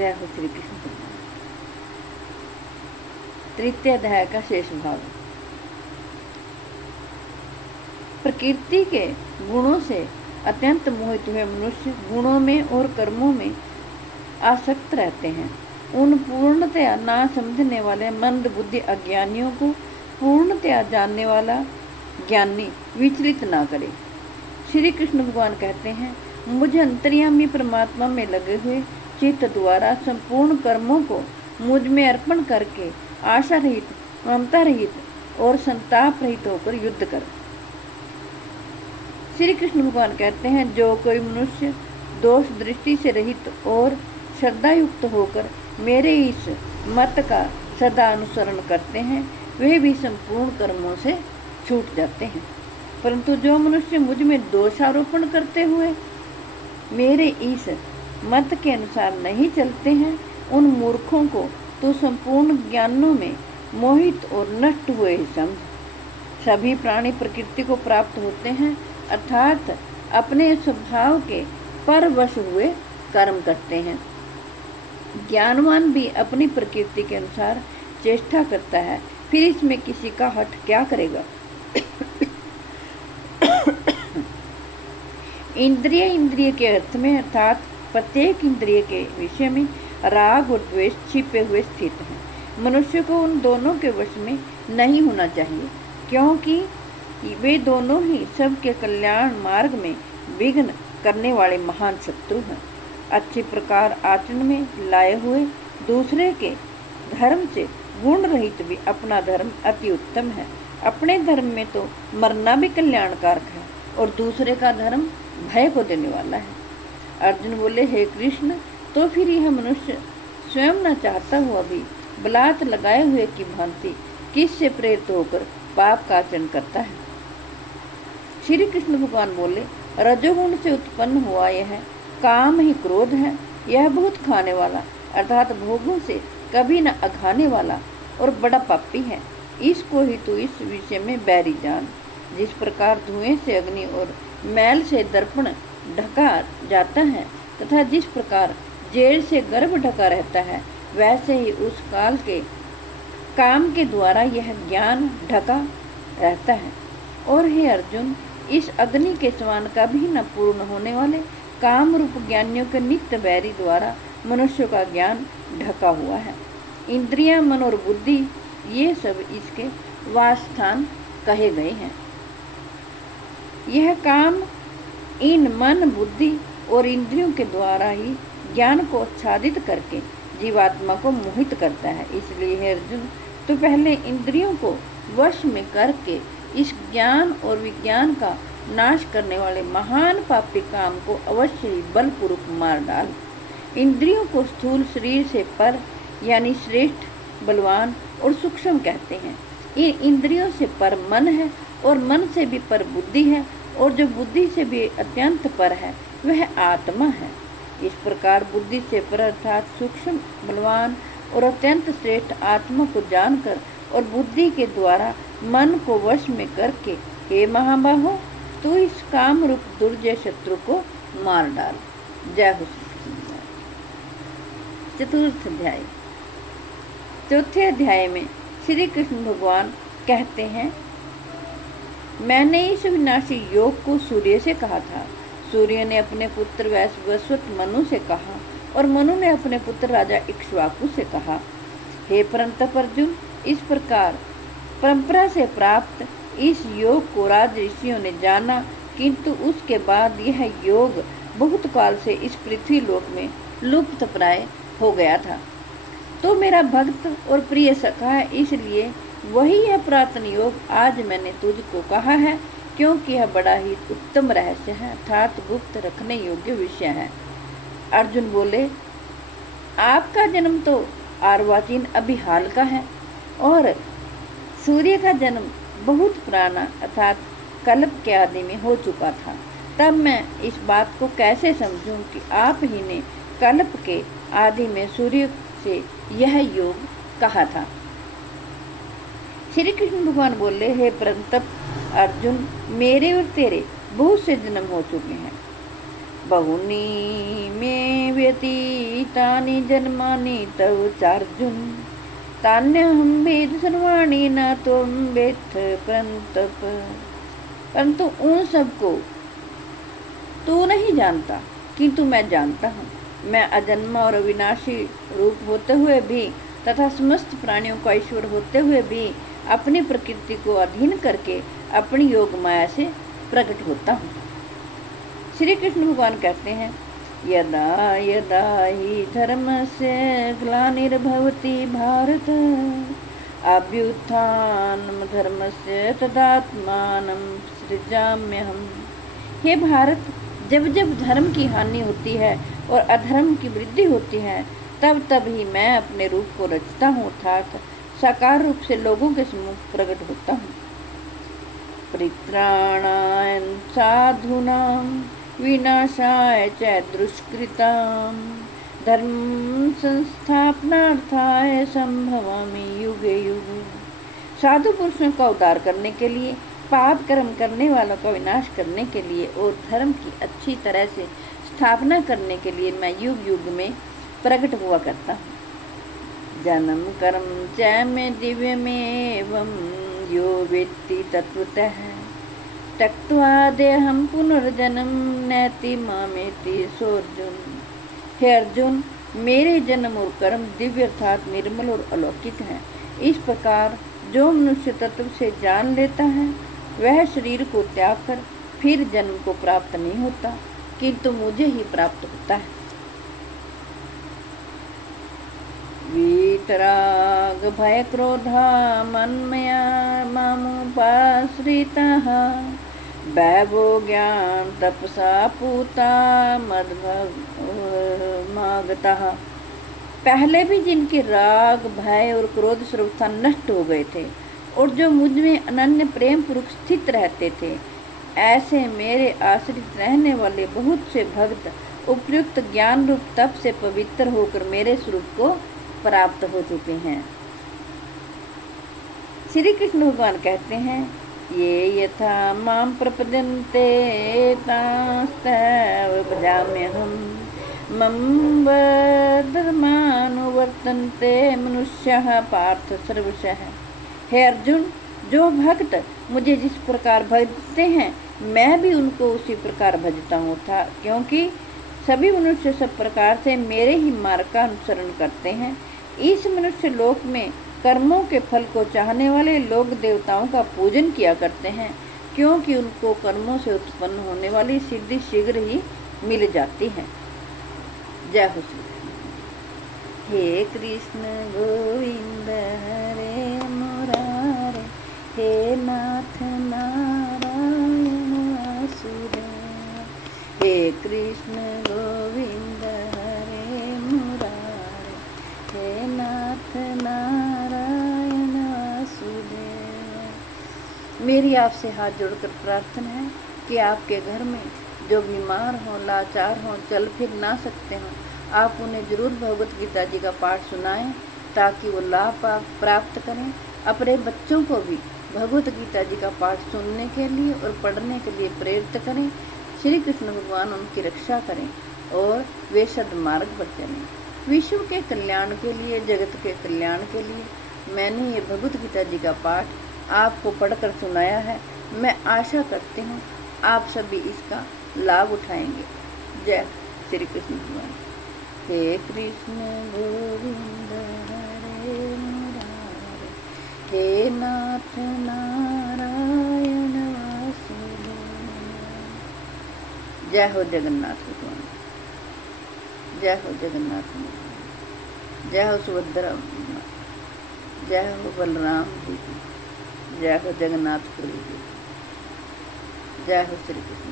जय हो श्री कृष्ण भगवान। तृतीय अध्याय का शेष भाग। प्रकृति के गुणों से अत्यंत मोहित हुए मनुष्य गुणों में और कर्मों में आसक्त रहते हैं। उन पूर्णतया ना समझने वाले मंद बुद्धि अज्ञानियों को पूर्णतया जानने वाला ज्ञानी विचलित ना करे। श्री कृष्ण भगवान कहते हैं, मुझे अंतर्यामी परमात्मा में लगे हुए चित्त द्वारा संपूर्ण कर्मों को मुझ में अर्पण करके आशा रहित, ममता रहित और संताप रहित होकर युद्ध कर। श्री कृष्ण भगवान कहते हैं, जो कोई मनुष्य दोष दृष्टि से रहित और श्रद्धा युक्त होकर मेरे इस मत का सदा अनुसरण करते हैं, वे भी संपूर्ण कर्मों से छूट जाते हैं। परंतु जो मनुष्य मुझ में दोषारोपण करते हुए मेरे इस मत के अनुसार नहीं चलते हैं, उन मूर्खों को तो संपूर्ण ज्ञानों में मोहित और नष्ट हुए ही समझ। सभी प्राणी प्रकृति को प्राप्त होते हैं, अर्थात अपने स्वभाव के परवश हुए कर्म करते हैं। ज्ञानवान भी अपनी प्रकृति के अनुसार चेष्टा करता है, फिर इसमें किसी का हठ क्या करेगा। इंद्रिय के अर्थ में अर्थात प्रत्येक इंद्रिय के विषय में राग और द्वेष छिपे हुए स्थित हैं। मनुष्य को उन दोनों के वश में नहीं होना चाहिए, क्योंकि वे दोनों ही सबके कल्याण मार्ग में विघ्न करने वाले महान शत्रु हैं। अच्छी प्रकार आचरण में लाए हुए दूसरे के धर्म से गुण रहित भी अपना धर्म अति उत्तम है। अपने धर्म में तो मरना भी कल्याणकारक है और दूसरे का धर्म भय को देने वाला है। अर्जुन बोले, हे कृष्ण, तो फिर यह मनुष्य स्वयं न चाहता हुआ भी बलात् लगाए हुए की भांति किससे प्रेरित होकर पाप का आचरण करता है। श्री कृष्ण भगवान बोले, रजोगुण से उत्पन्न हुआ यह काम ही क्रोध है। यह बहुत खाने वाला अर्थात भोगों से कभी न अघाने वाला और बड़ा पापी है। इसको ही तो इस विषय में बैरी जान। जिस प्रकार धुएं से अग्नि और मैल से दर्पण ढका जाता है तथा जिस प्रकार जेल से गर्भ ढका रहता है, वैसे ही उस काल के काम के द्वारा यह ज्ञान ढका रहता है। और हे अर्जुन, इस अग्नि के समान कभी न पूर्ण होने वाले काम रूप ज्ञानियों के नित्य बैरी द्वारा मनुष्य का ज्ञान ढका हुआ है। इंद्रियां, मन और बुद्धि ये सब इसके वासस्थान कहे गए हैं। यह काम इन मन, बुद्धि और इंद्रियों के द्वारा ही ज्ञान को आच्छादित करके जीवात्मा को मोहित करता है। इसलिए हे अर्जुन, तो पहले इंद्रियों को वश में करके इस ज्ञान और विज्ञान का नाश करने वाले महान पापी काम को अवश्य ही बलपूर्वक मार डाल। इंद्रियों को स्थूल शरीर से पर यानी श्रेष्ठ, बलवान और सूक्ष्म कहते हैं। ये इंद्रियों से पर मन है और मन से भी पर बुद्धि है और जो बुद्धि से भी अत्यंत पर है वह आत्मा है। इस प्रकार बुद्धि से पर अर्थात सूक्ष्म, बलवान और अत्यंत श्रेष्ठ आत्मा को जानकर और बुद्धि के द्वारा मन को वश में करके, हे महाबाहो, तू इस काम रूप दुर्जय शत्रु को मार डाल। जय हो श्री कृष्ण। चतुर्थ अध्याय। चौथे अध्याय में श्री कृष्ण भगवान कहते हैं, मैंने इस विनाशी योग को सूर्य से कहा था। सूर्य ने अपने पुत्र वैवस्वत मनु से कहा और मनु ने अपने पुत्र राजा इक्ष्वाकु से कहा, हे परंतप अर्जुन, इस प्रकार परंपरा से प्राप्त इस योग को राज ऋषियों ने जाना, किंतु उसके बाद यह योग बहुत काल से इस पृथ्वी लोक में लुप्त प्राय हो गया था। तो मेरा भक्त और प्रिय सखा है, इसलिए वही यह पुरातन योग आज मैंने तुझको कहा है, क्योंकि यह बड़ा ही उत्तम रहस्य है अर्थात गुप्त रखने योग्य विषय है। अर्जुन बोले, आपका जन्म तो अर्वाचीन अभी हाल का है और सूर्य का जन्म बहुत पुराना अर्थात कल्प के आदि में हो चुका था। तब मैं इस बात को कैसे समझूं कि आप ही ने कल्प के आदि में सूर्य से यह योग कहा था। श्री कृष्ण भगवान बोले, हे परंतप अर्जुन, मेरे और तेरे बहुत से जन्म हो चुके हैं। बहुनी में व्यतीतानि जन्मानि तव चार्जुन, तान्यहं वेद सर्वाणि न त्वं वेत्थ परन्तप। परंतु उन सबको तू नहीं जानता, किंतु मैं जानता हूँ। मैं अजन्मा और अविनाशी रूप होते हुए भी तथा समस्त प्राणियों का ईश्वर होते हुए भी अपनी प्रकृति को अधीन करके अपनी योग माया से प्रकट होता हूँ। श्री कृष्ण भगवान कहते हैं, यदा यदा ही धर्मस्य ग्लानिर्भवति भारत, अभ्युत्थानं धर्मस्य तदात्मानं सृजाम्यहम्। हे भारत, जब जब धर्म की हानि होती है और अधर्म की वृद्धि होती है, तब तब ही मैं अपने रूप को रचता हूँ, अर्थात साकार रूप से लोगों के सम्मुख प्रकट होता हूँ। परित्राणाय साधूनां विनाशाय च दुष्कृतां, धर्म संस्थापनार्थाय संभवामि युगे युगे। साधु पुरुषों का उद्धार करने के लिए, पाप कर्म करने वालों का विनाश करने के लिए और धर्म की अच्छी तरह से स्थापना करने के लिए मैं युग युग में प्रकट हुआ करता हूँ। जन्म कर्म च में दिव्य में एवं यो वेत्ति तत्वतः, त्यक्त्वा देहं पुनर्जन्म नैति मामेति सोऽर्जुन। हे अर्जुन, मेरे जन्म और कर्म दिव्य अर्थात निर्मल और अलौकिक हैं। इस प्रकार जो मनुष्य तत्व से जान लेता है, वह शरीर को त्याग कर फिर जन्म को प्राप्त नहीं होता, किंतु मुझे ही प्राप्त होता है। वीतराग भय क्रोधा मन्मया मामुपाश्रिताः, वैभो ज्ञान तपसा पूता मद्भमागताः। पहले भी जिनके राग भय और क्रोध सर्वथा नष्ट हो गए थे और जो मुझ में अनन्य प्रेम पूर्वक स्थित रहते थे, ऐसे मेरे आश्रित रहने वाले बहुत से भक्त उपयुक्त ज्ञान रूप तप से पवित्र होकर मेरे स्वरूप को प्राप्त हो चुके हैं। श्री कृष्ण भगवान कहते हैं, ये यथा माम प्रपद्यन्ते तांस्तव भजाम्यहम्, मम धर्मानुवर्तन्ते मनुष्यः पार्थ सर्वशः। हे अर्जुन, जो भक्त मुझे जिस प्रकार भजते हैं, मैं भी उनको उसी प्रकार भजता हूँ था, क्योंकि सभी मनुष्य सब प्रकार से मेरे ही मार्ग का अनुसरण करते हैं। इस मनुष्य लोक में कर्मों के फल को चाहने वाले लोग देवताओं का पूजन किया करते हैं, क्योंकि उनको कर्मों से उत्पन्न होने वाली सिद्धि शीघ्र ही मिल जाती है। जय हो श्री कृष्ण। हे कृष्ण गोविंद हरे मुरारे, हे नाथ नारायण वासुदेव। हे कृष्ण गोविंद हरे मुरारे, हे नाथ नारायण वासुदेव। मेरी आपसे हाथ जोड़कर प्रार्थना है कि आपके घर में जो बीमार हों, लाचार हों, चल फिर ना सकते हों, आप उन्हें जरूर भगवत गीता जी का पाठ सुनाएं, ताकि वो लाभ प्राप्त करें। अपने बच्चों को भी भगवत गीता जी का पाठ सुनने के लिए और पढ़ने के लिए प्रेरित करें। श्री कृष्ण भगवान उनकी रक्षा करें और वे सद्मार्ग पर चलें। विश्व के कल्याण के लिए, जगत के कल्याण के लिए मैंने ये भगवत गीता जी का पाठ आपको पढ़कर सुनाया है। मैं आशा करती हूँ आप सभी इसका लाभ उठाएंगे। जय श्री कृष्ण भगवान। हे कृष्ण गोविंद हरे मुरारे, हे नाथ नारायण वासुदेव। जय हो जगन्नाथ भगवान, जय हो जगन्नाथ भगवान, जय हो सुभद्रा, जय हो बलराम जी की, जय हो जगन्नाथपुरी जी, जय हो श्री कृष्ण।